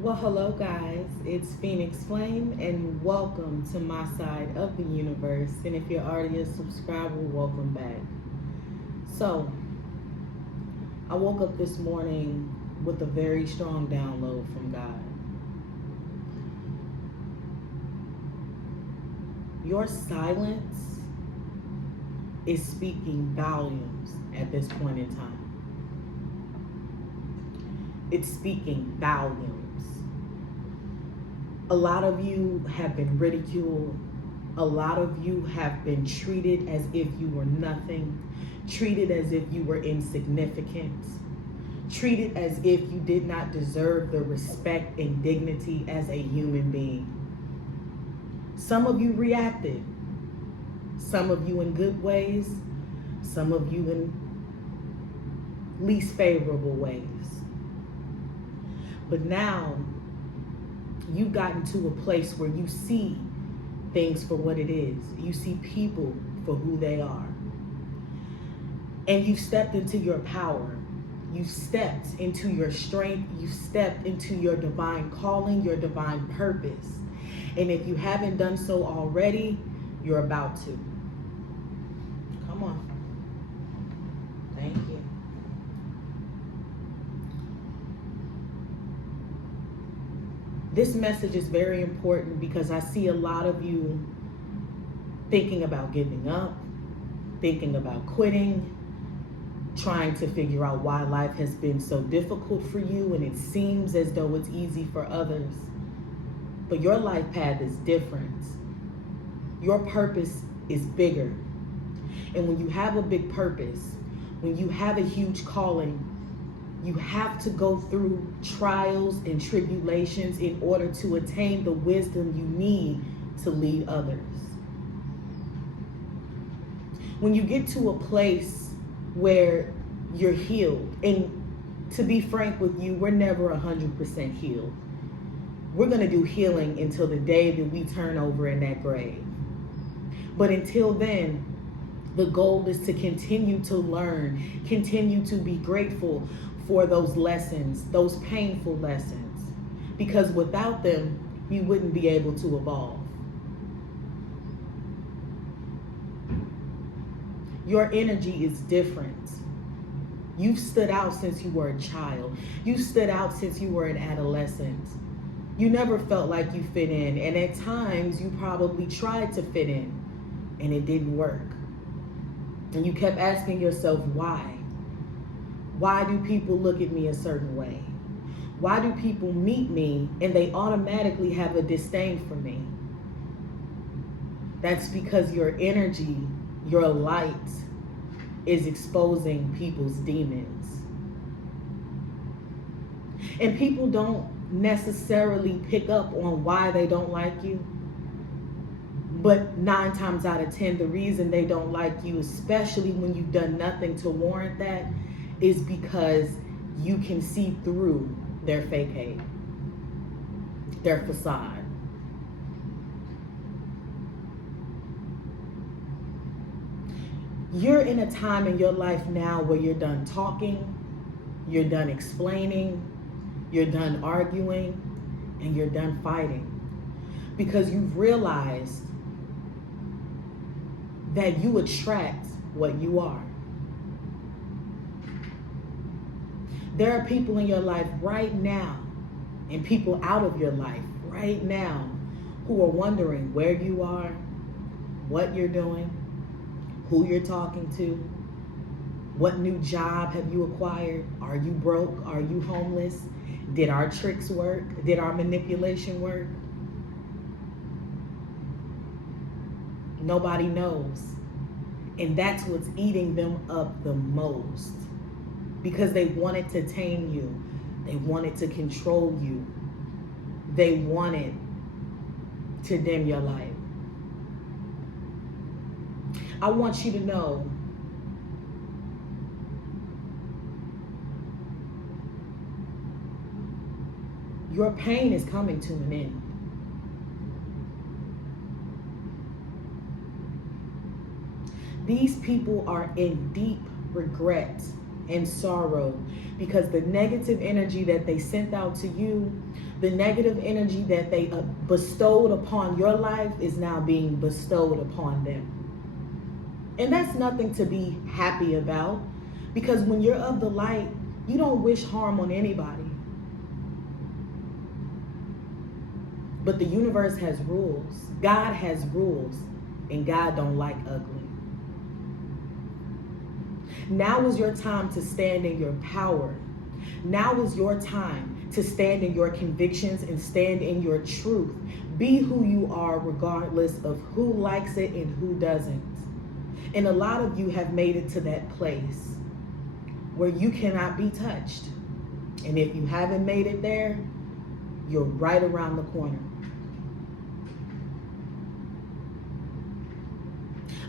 Well, hello, guys. It's Phoenix Flame, and welcome to my side of the universe. And if you're already a subscriber, welcome back. So, I woke up this morning with a very strong download from God. Your silence is speaking volumes at this point in time. It's speaking volumes. A lot of you have been ridiculed. A lot of you have been treated as if you were nothing, treated as if you were insignificant, treated as if you did not deserve the respect and dignity as a human being. Some of you reacted, some of you in good ways, some of you in least favorable ways. But now, you've gotten to a place where you see things for what it is. You see people for who they are. And you've stepped into your power. You've stepped into your strength. You've stepped into your divine calling, your divine purpose. And if you haven't done so already, you're about to. Come on. Thank you. This message is very important because I see a lot of you thinking about giving up, thinking about quitting, trying to figure out why life has been so difficult for you and it seems as though it's easy for others. But your life path is different. Your purpose is bigger. And when you have a big purpose, when you have a huge calling, you have to go through trials and tribulations in order to attain the wisdom you need to lead others. When you get to a place where you're healed, and to be frank with you, we're never 100% healed. We're going to do healing until the day that we turn over in that grave. But until then, the goal is to continue to learn, continue to be grateful for those lessons, those painful lessons, because without them, you wouldn't be able to evolve. Your energy is different. You've stood out since you were a child. You stood out since you were an adolescent. You never felt like you fit in, and at times you probably tried to fit in, and it didn't work. And you kept asking yourself, why? Why do people look at me a certain way? Why do people meet me and they automatically have a disdain for me? That's because your energy, your light, is exposing people's demons. And people don't necessarily pick up on why they don't like you. But 9 times out of 10, the reason they don't like you, especially when you've done nothing to warrant that, is because you can see through their facade, their facade. You're in a time in your life now where you're done talking, you're done explaining, you're done arguing, and you're done fighting. Because you've realized that you attract what you are. There are people in your life right now, and people out of your life right now, who are wondering where you are, what you're doing, who you're talking to, what new job have you acquired, are you broke, are you homeless, did our tricks work, did our manipulation work? Nobody knows. And that's what's eating them up the most. Because they wanted to tame you. They wanted to control you. They wanted to dim your light. I want you to know your pain is coming to an end. These people are in deep regret and sorrow, because the negative energy that they sent out to you, the negative energy that they bestowed upon your life is now being bestowed upon them. And that's nothing to be happy about, because when you're of the light, you don't wish harm on anybody. But the universe has rules. God has rules, and God don't like ugly. Now is your time to stand in your power. Now is your time to stand in your convictions and stand in your truth. Be who you are regardless of who likes it and who doesn't. And a lot of you have made it to that place where you cannot be touched. And if you haven't made it there, you're right around the corner.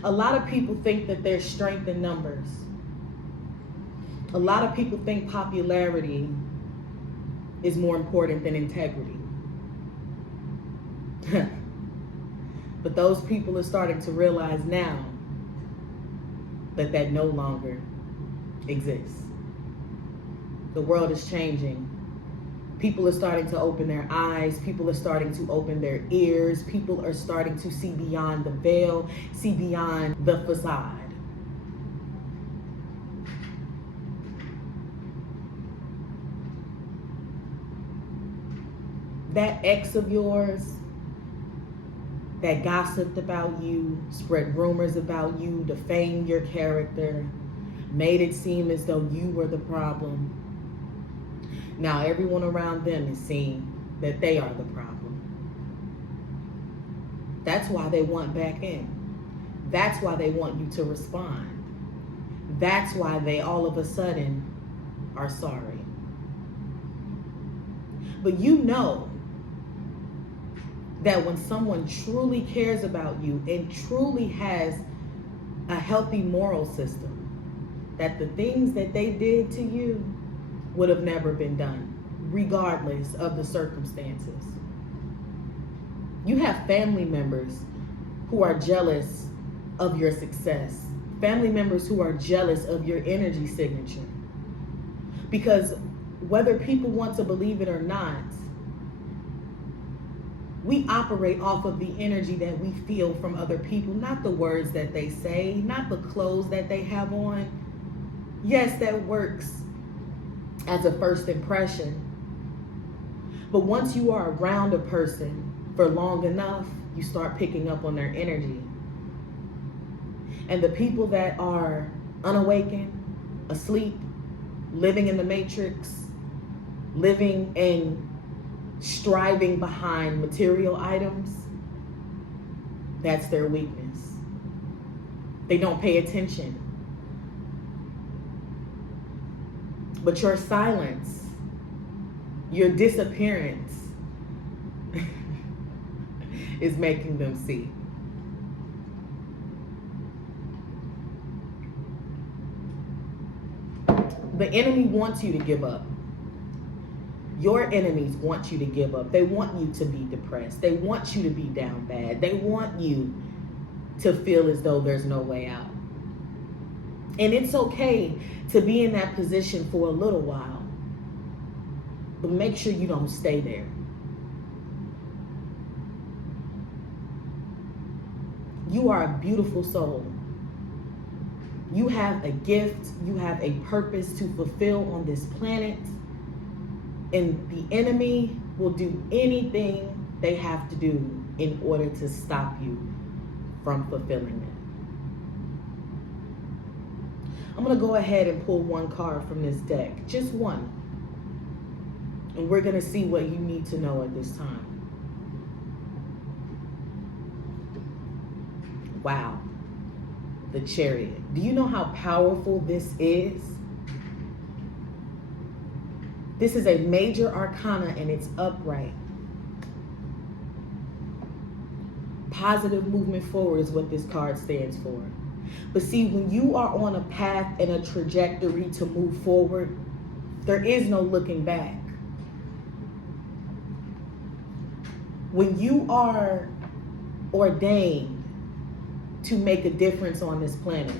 A lot of people think that there's strength in numbers. A lot of people think popularity is more important than integrity. But those people are starting to realize now that that no longer exists. The world is changing. People are starting to open their eyes. People are starting to open their ears. People are starting to see beyond the veil, see beyond the facade. That ex of yours that gossiped about you, spread rumors about you, defamed your character, made it seem as though you were the problem. Now everyone around them is seeing that they are the problem. That's why they want back in. That's why they want you to respond. That's why they all of a sudden are sorry. But you know that when someone truly cares about you and truly has a healthy moral system, that the things that they did to you would have never been done, regardless of the circumstances. You have family members who are jealous of your success, family members who are jealous of your energy signature. Because whether people want to believe it or not, we operate off of the energy that we feel from other people, not the words that they say, not the clothes that they have on. Yes, that works as a first impression. But once you are around a person for long enough, you start picking up on their energy. And the people that are unawakened, asleep, living in the matrix, living and striving behind material items, that's their weakness. They don't pay attention. But your silence, your disappearance is making them see. The enemy wants you to give up. Your enemies want you to give up. They want you to be depressed. They want you to be down bad. They want you to feel as though there's no way out. And it's okay to be in that position for a little while, but make sure you don't stay there. You are a beautiful soul. You have a gift. You have a purpose to fulfill on this planet. And the enemy will do anything they have to do in order to stop you from fulfilling it. I'm going to go ahead and pull one card from this deck, just one. And we're going to see what you need to know at this time. Wow. The Chariot. Do you know how powerful this is? This is a major arcana and it's upright. Positive movement forward is what this card stands for. But see, when you are on a path and a trajectory to move forward, there is no looking back. When you are ordained to make a difference on this planet,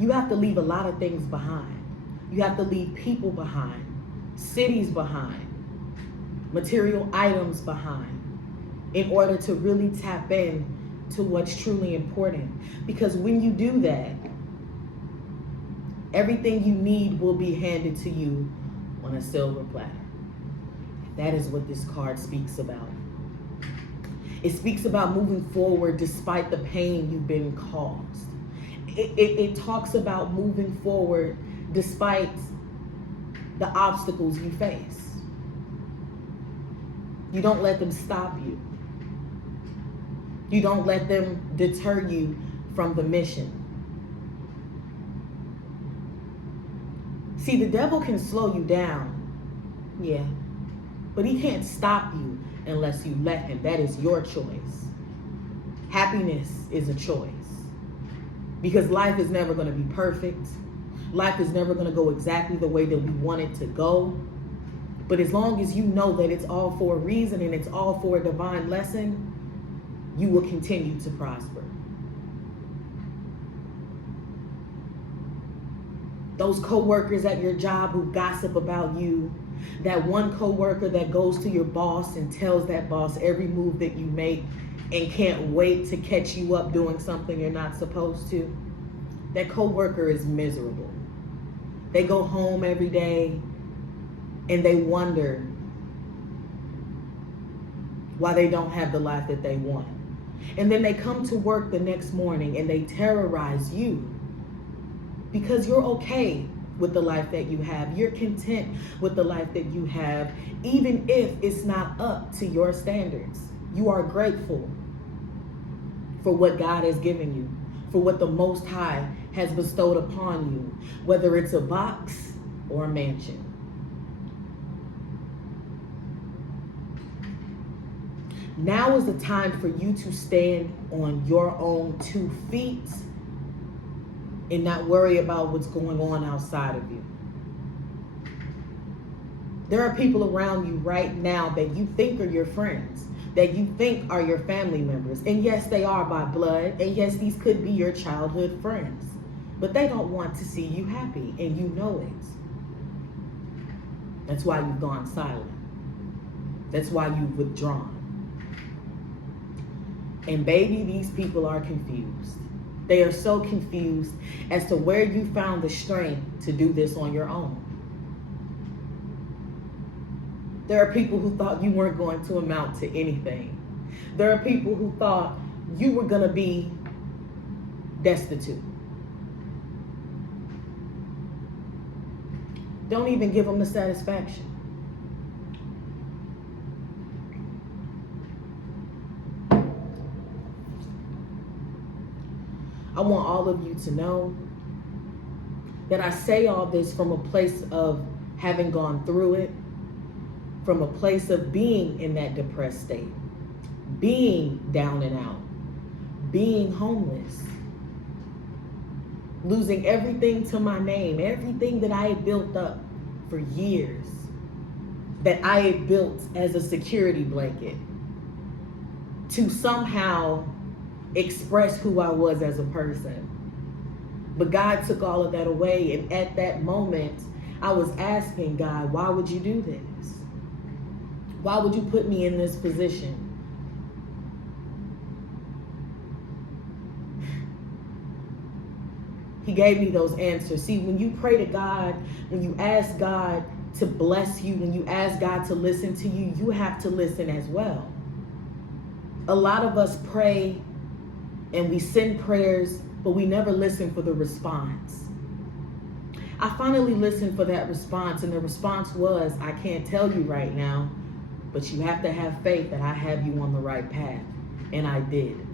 You have to leave a lot of things behind. You have to leave people behind, cities behind, material items behind, in order to really tap in to what's truly important. Because when you do that, everything you need will be handed to you on a silver platter. That is what this card speaks about. It speaks about moving forward despite the pain you've been caused. It talks about moving forward despite the obstacles you face. You don't let them stop you. You don't let them deter you from the mission. See, the devil can slow you down, yeah, but he can't stop you unless you let him. That is your choice. Happiness is a choice. Because life is never going to be perfect. Life is never going to go exactly the way that we want it to go. But as long as you know that it's all for a reason and it's all for a divine lesson, you will continue to prosper. Those co-workers at your job who gossip about you, that one co-worker that goes to your boss and tells that boss every move that you make and can't wait to catch you up doing something you're not supposed to, that co-worker is miserable. They go home every day and they wonder why they don't have the life that they want. And then they come to work the next morning and they terrorize you because you're okay with the life that you have. You're content with the life that you have, even if it's not up to your standards. You are grateful for what God has given you, for what the Most High has bestowed upon you, whether it's a box or a mansion. Now is the time for you to stand on your own 2 feet and not worry about what's going on outside of you. There are people around you right now that you think are your friends, that you think are your family members. And yes, they are by blood. And yes, these could be your childhood friends. But they don't want to see you happy, and you know it. That's why you've gone silent. That's why you've withdrawn. And baby, these people are confused. They are so confused as to where you found the strength to do this on your own. There are people who thought you weren't going to amount to anything. There are people who thought you were going to be destitute. Don't even give them the satisfaction. I want all of you to know that I say all this from a place of having gone through it, from a place of being in that depressed state, being down and out, being homeless, losing everything to my name, everything that I had built up for years, that I had built as a security blanket to somehow express who I was as a person. But God took all of that away, and at that moment, I was asking God, why would you do this? Why would you put me in this position? He gave me those answers. See, when you pray to God, when you ask God to bless you, when you ask God to listen to you, you have to listen as well. A lot of us pray and we send prayers, but we never listen for the response. I finally listened for that response, and the response was, I can't tell you right now, but you have to have faith that I have you on the right path. And I did.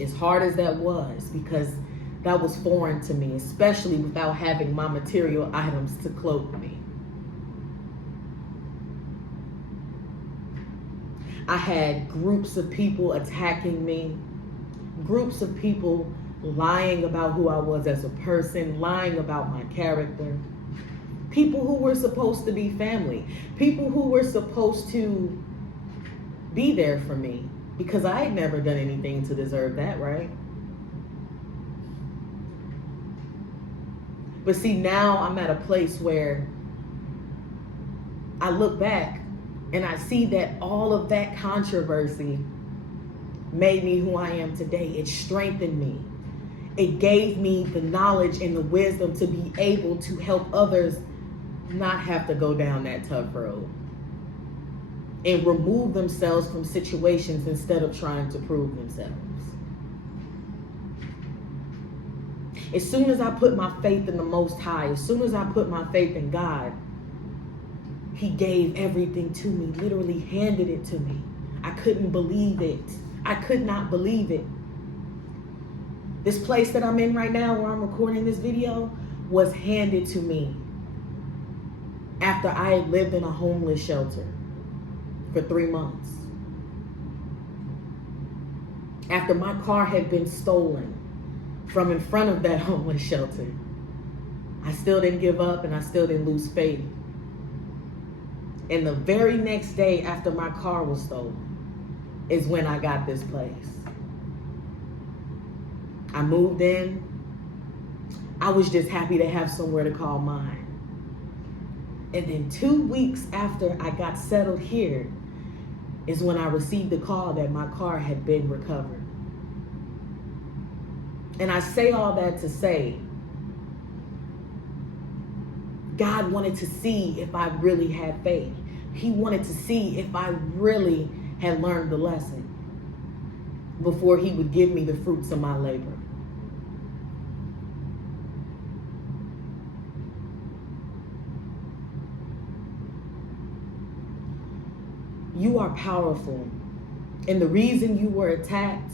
As hard as that was, because that was foreign to me, especially without having my material items to cloak me. I had groups of people attacking me, groups of people lying about who I was as a person, lying about my character. People who were supposed to be family, people who were supposed to be there for me, because I had never done anything to deserve that, right? But see, now I'm at a place where I look back and I see that all of that controversy made me who I am today. It strengthened me. It gave me the knowledge and the wisdom to be able to help others not have to go down that tough road and remove themselves from situations instead of trying to prove themselves. As soon as I put my faith in the Most High, as soon as I put my faith in God, He gave everything to me, literally handed it to me. I couldn't believe it. I could not believe it. This place that I'm in right now, where I'm recording this video, was handed to me after I had lived in a homeless shelter for 3 months. After my car had been stolen from in front of that homeless shelter, I still didn't give up and I still didn't lose faith. And the very next day after my car was stolen is when I got this place. I moved in. I was just happy to have somewhere to call mine. And then 2 weeks after I got settled here is when I received a call that my car had been recovered. And I say all that to say, God wanted to see if I really had faith. He wanted to see if I really had learned the lesson before He would give me the fruits of my labor. You are powerful. And the reason you were attacked,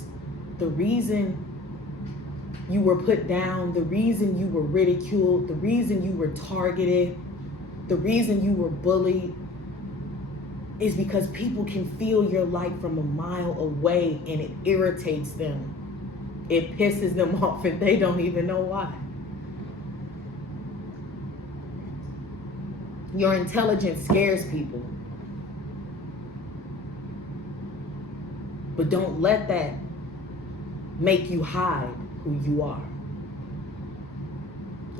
the reason you were put down, the reason you were ridiculed, the reason you were targeted, the reason you were bullied is because people can feel your light from a mile away and it irritates them. It pisses them off and they don't even know why. Your intelligence scares people. But don't let that make you hide who you are.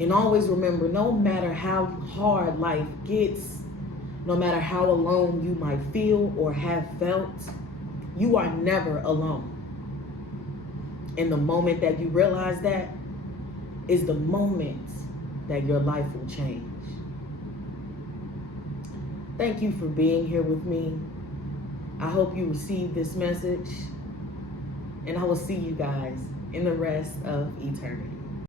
And always remember, no matter how hard life gets, no matter how alone you might feel or have felt, you are never alone. And the moment that you realize that is the moment that your life will change. Thank you for being here with me. I hope you received this message, and I will see you guys in the rest of eternity.